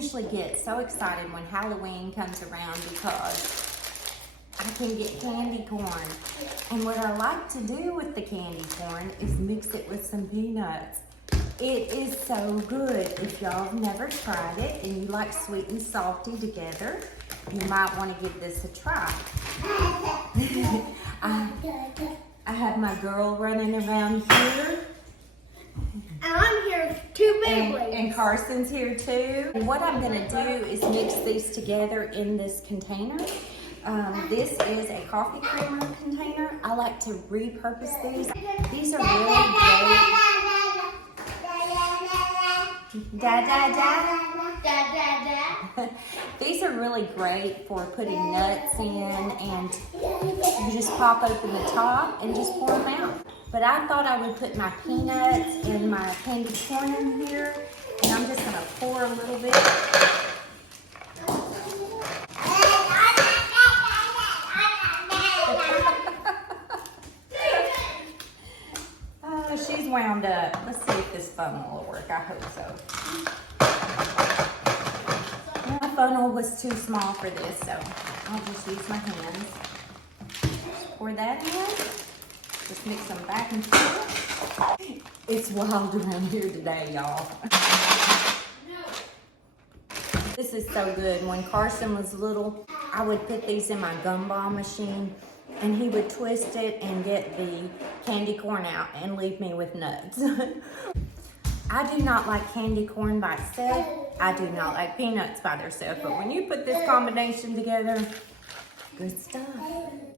usually get so excited when Halloween comes around because I can get candy corn. And what I like to do with the candy corn is mix it with some peanuts. It is so good. If y'all have never tried it and you like sweet and salty together, you might want to give this a try. I have my girl running around here. And I'm here with two Beyblades. And Carson's here too. And what I'm gonna do is mix these together in this container. This is a coffee creamer container. I like to repurpose these. These are really great. Da da da. Da, da, da. These are really great for putting nuts in, and you just pop open the top and just pour them out. But I thought I would put my peanuts and my candy corn in here, and I'm just gonna pour a little bit. Oh, she's wound up. Let's see if this funnel will work. I hope so. My funnel was too small for this, so I'll just use my hands. Just pour that in. Just mix them back and forth. It's wild around here today, y'all. This is so good. When Carson was little, I would put these in my gumball machine, and he would twist it and get the candy corn out and leave me with nuts. I do not like candy corn by itself. I do not like peanuts by themselves. But when you put this combination together, good stuff.